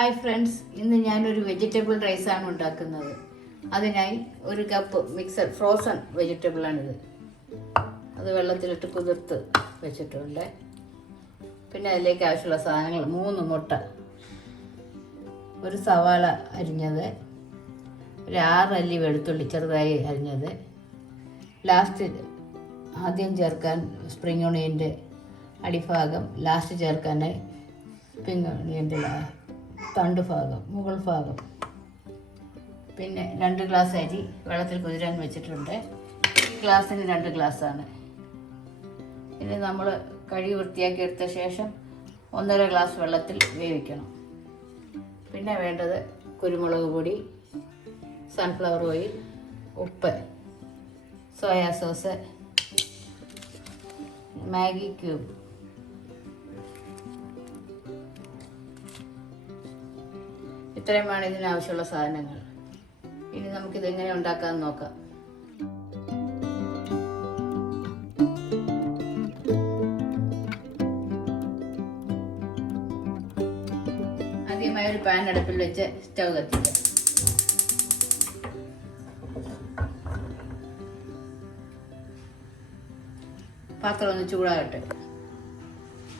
Hi friends, ഇന്ന് ഞാനൊരു vegetable റൈസാണ് ഉണ്ടാക്കുന്നത്. അതിനായി ഒരു കപ്പ് മിക്സഡ് ഫ്രോസൺ വെജിറ്റബിളാണിത്. അത് വെള്ളത്തിലിട്ട് കുതിർത്ത് വെച്ചിട്ടുണ്ട്. പിന്നെ അതിലേക്ക് ആവശ്യമുള്ള സാധനങ്ങൾ: 3 മുട്ട, ഒരു സവാള അരിഞ്ഞത്, ഒരു 6 അല്ലി വെളുത്തുള്ളി ചെറുതായി അരിഞ്ഞത്, ലാസ്റ്റ് ആദ്യം ചേർക്കാൻ സ്പ്രിംഗ് ഓണിയൻ്റെ അടിഭാഗം, ലാസ്റ്റ് ചേർക്കാൻ സ്പ്രിംഗ് ഓണിയൻ്റെ തണ്ട് ഭാഗം, മുകൾ ഭാഗം. പിന്നെ 2 ഗ്ലാസ് അരി വെള്ളത്തിൽ കുതിരാൻ വെച്ചിട്ടുണ്ട്. ഈ ഗ്ലാസ്സിന് 2 ഗ്ലാസ്സാണ്. ഇത് നമ്മൾ കഴുകി വൃത്തിയാക്കി എടുത്ത ശേഷം 1.5 ഗ്ലാസ് വെള്ളത്തിൽ വേവിക്കണം. പിന്നെ വേണ്ടത് കുരുമുളക് പൊടി, സൺഫ്ലവർ ഓയിൽ, ഉപ്പ്, സോയാ സോസ്, മാഗി ക്യൂബ്. ഇത്രയുമാണ് ഇതിനാവശ്യമുള്ള സാധനങ്ങൾ. ഇനി നമുക്കിതെങ്ങനെ ഉണ്ടാക്കാമെന്ന് നോക്കാം. ആദ്യമായി ഒരു പാൻ അടുപ്പിൽ വെച്ച് സ്റ്റൗ കത്തിക്കാം. പാത്രം ഒന്ന് ചൂടാകട്ടെ.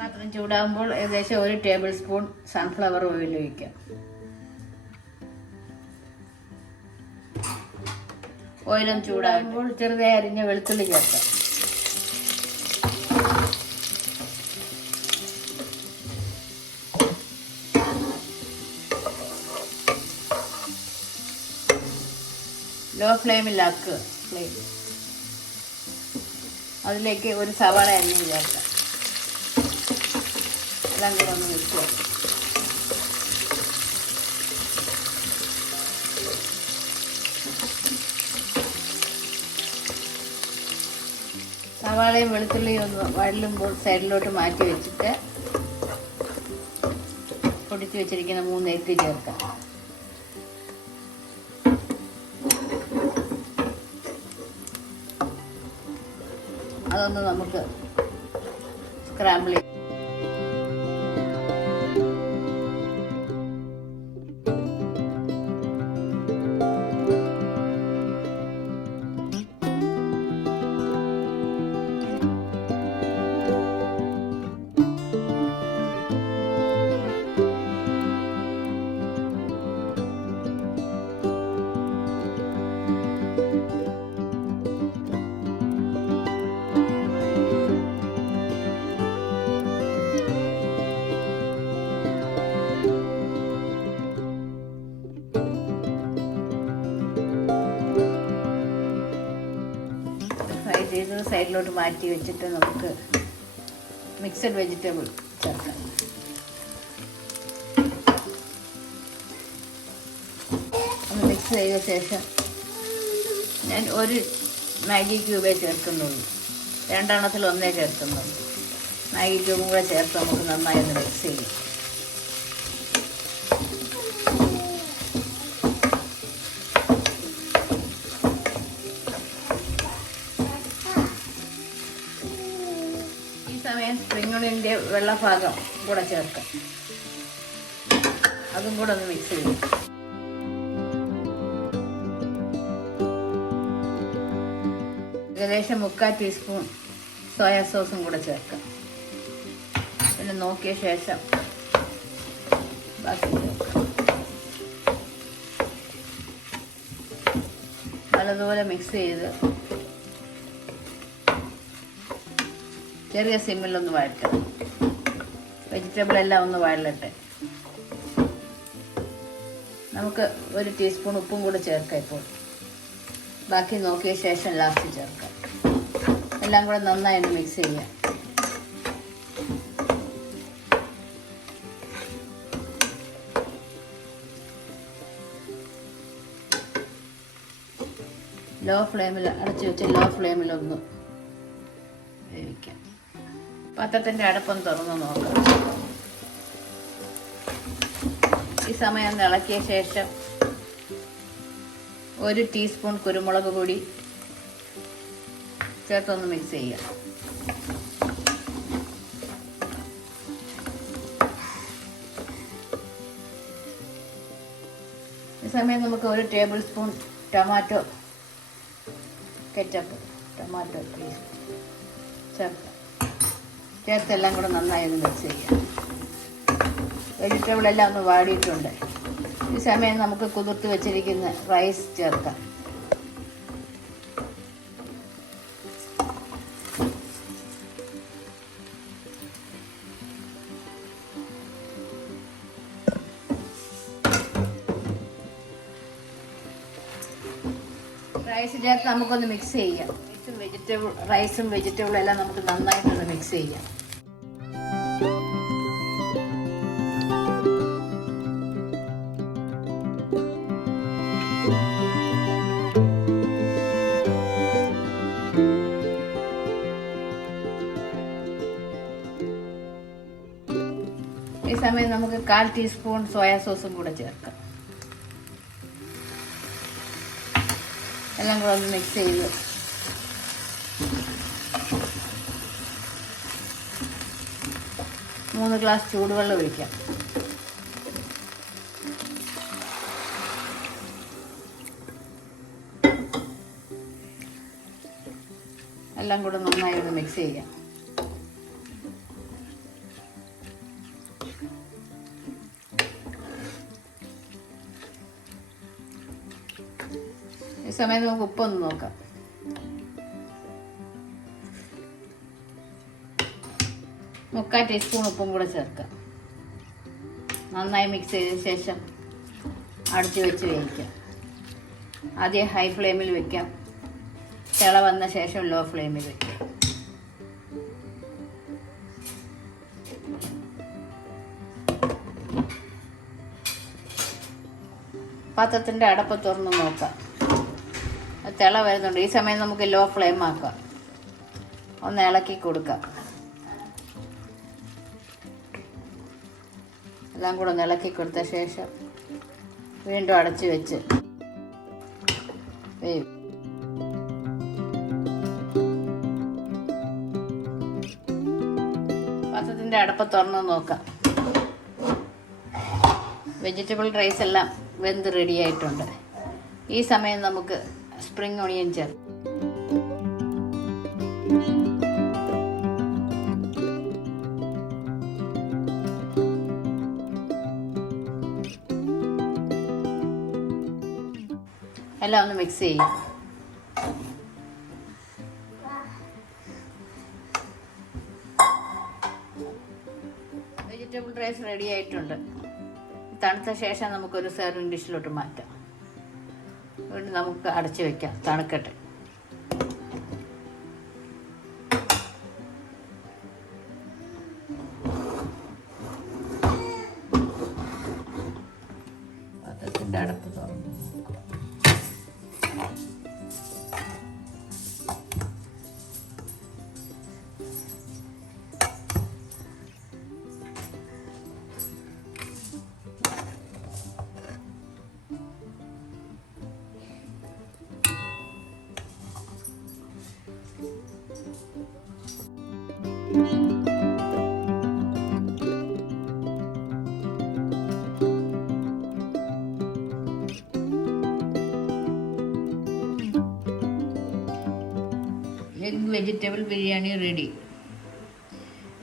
പാത്രം ചൂടാകുമ്പോൾ ഏകദേശം 1 ടേബിൾ സ്പൂൺ സൺഫ്ലവർ ഓയിൽ ഒഴിക്കാം. ഓയിലും ചൂടാകുമ്പോൾ ചെറുതായി അരിഞ്ഞ വെളുത്തുള്ളി ചേർക്കാം. ലോ ഫ്ലെയിമിലാക്കുക. അതിലേക്ക് ഒരു സവാള അരിഞ്ഞ് ചേർക്കാം. എല്ലാം കൂടെ ഒന്ന് മിക്സ് ചെയ്യാം. സവാളയും വെളുത്തുള്ളിയും ഒന്ന് വഴലുമ്പോൾ സൈഡിലോട്ട് മാറ്റി വെച്ചിട്ട് പൊടിച്ച് വെച്ചിരിക്കുന്ന 3 എഗ്ഗ് ചേർക്കാം. അതൊന്ന് നമുക്ക് സ്ക്രാമ്പിൾ ചെയ്യാം. ഫ്രൈ ചെയ്ത് സൈഡിലോട്ട് മാറ്റി വെച്ചിട്ട് നമുക്ക് മിക്സഡ് വെജിറ്റബിൾ ചേർക്കാം. ഒന്ന് മിക്സ് ചെയ്ത ശേഷം ഞാൻ ഒരു മാഗി ക്യൂബേ ചേർക്കുന്നുള്ളൂ. 2 എണ്ണത്തിൽ 1 ചേർക്കുന്നുള്ളൂ. മാഗി ക്യൂബും കൂടെ ചേർത്ത് നമുക്ക് നന്നായി ഒന്ന് മിക്സ് ചെയ്യാം. സ്പ്രിംഗ് ഓണിയൻ്റെ വെള്ളഭാഗം കൂടെ ചേർക്കാം. അതും കൂടെ ഒന്ന് മിക്സ് ചെയ്യും. ഏകദേശം 3/4 ടീസ്പൂൺ സോയാ സോസും കൂടെ ചേർക്കാം. പിന്നെ നോക്കിയ ശേഷം ബാക്കി ചേർക്കാം. നല്ലതുപോലെ മിക്സ് ചെയ്ത് ചെറിയ സിമ്മിലൊന്ന് വഴറ്റണം. വെജിറ്റബിൾ എല്ലാം ഒന്ന് വഴലട്ടെ. നമുക്ക് 1 ടീസ്പൂൺ ഉപ്പും കൂടെ ചേർക്കാം. ഇപ്പോൾ ബാക്കി നോക്കിയ ശേഷം ലാസ്റ്റ് ചേർക്കാം. എല്ലാം കൂടെ നന്നായി ഒന്ന് മിക്സ് ചെയ്യാം. ലോ ഫ്ലെയിമിൽ അടച്ചു വെച്ച് ലോ ഫ്ലെയിമിലൊന്ന് വേവിക്കാം. പാത്രത്തിൻ്റെ അടപ്പൊന്ന് തുറന്ന് നോക്കാം. ഈ സമയം ഒന്ന് ഇളക്കിയ ശേഷം 1 ടീസ്പൂൺ കുരുമുളക് പൊടി ചേർത്തൊന്ന് മിക്സ് ചെയ്യാം. സമയം നമുക്ക് 1 tablespoon tomato ketchup, tomato paste ചേർത്തെല്ലാം കൂടെ നന്നായി ഒന്ന് മിക്സ് ചെയ്യാം. വെജിറ്റബിളെല്ലാം ഒന്ന് വാടിയിട്ടുണ്ട്. ഈ സമയം നമുക്ക് കുതിർത്ത് വെച്ചിരിക്കുന്ന റൈസ് ചേർക്കാം. റൈസ് ചേർത്ത് നമുക്കൊന്ന് മിക്സ് ചെയ്യാം. റൈസും വെജിറ്റബിളും എല്ലാം നമുക്ക് നന്നായിട്ടൊന്ന് മിക്സ് ചെയ്യാം. ഈ സമയം നമുക്ക് 1/4 ടീസ്പൂൺ സോയാ സോസും കൂടെ ചേർക്കാം. എല്ലാം കൂടെ ഒന്ന് മിക്സ് ചെയ്ത് 3 ഗ്ലാസ് ചൂടുവെള്ളം ഒഴിക്കാം. എല്ലാം കൂടെ നന്നായി ഒന്ന് മിക്സ് ചെയ്യാം. ഈ സമയത്ത് നമുക്ക് ഉപ്പൊന്ന് നോക്കാം. മുക്കാൽ ടീസ്പൂൺ ഉപ്പും കൂടെ ചേർക്കാം. നന്നായി മിക്സ് ചെയ്തതിന് ശേഷം അടച്ചു വെച്ച് വേവിക്കാം. ആദ്യം ഹൈ ഫ്ലെയിമിൽ വെക്കാം. തിള വന്ന ശേഷം ലോ ഫ്ലെയിമിൽ വെക്കാം. പാത്രത്തിൻ്റെ അടപ്പ് തുറന്ന് നോക്കാം. തിള വരുന്നുണ്ട്. ഈ സമയം നമുക്ക് ലോ ഫ്ലെയിം ആക്കാം. ഒന്ന് ഇളക്കി കൊടുക്കാം. എല്ലാം കൂടെ ഒന്ന് ഇളക്കി കൊടുത്ത ശേഷം വീണ്ടും അടച്ച് വെച്ച് വേവും. പാത്രത്തിൻ്റെ അടപ്പ് തുറന്ന് നോക്കാം. വെജിറ്റബിൾ റൈസ് എല്ലാം വെന്ത് റെഡിയായിട്ടുണ്ട്. ഈ സമയം നമുക്ക് സ്പ്രിംഗ് ഓണിയൻ ചേർക്കാം. എല്ലാം ഒന്ന് മിക്സ് ചെയ്യാം. വെജിറ്റബിൾ റൈസ് റെഡി ആയിട്ടുണ്ട്. തണുത്ത ശേഷം നമുക്കൊരു സെർവിങ് ഡിഷിലോട്ട് മാറ്റാം. വീണ്ടും നമുക്ക് അടച്ചു വെക്കാം, തണുക്കട്ടെ. പാത്രത്തിൻ്റെ അടപ്പ് തുറന്നു. Egg vegetable biryani ready.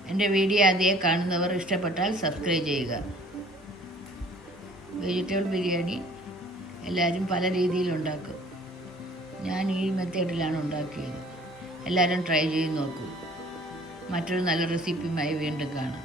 എൻ്റെ വീഡിയോ ആദ്യമേ കാണുന്നവർ ഇഷ്ടപ്പെട്ടാൽ സബ്സ്ക്രൈബ് ചെയ്യുക. വെജിറ്റബിൾ ബിരിയാണി എല്ലാവരും പല രീതിയിലുണ്ടാക്കും. ഞാൻ ഈ മെത്തേഡിലാണ് ഉണ്ടാക്കിയത്. എല്ലാവരും ട്രൈ ചെയ്ത് നോക്കൂ. മറ്റൊരു നല്ല റെസിപ്പിയുമായി വീണ്ടും കാണാം.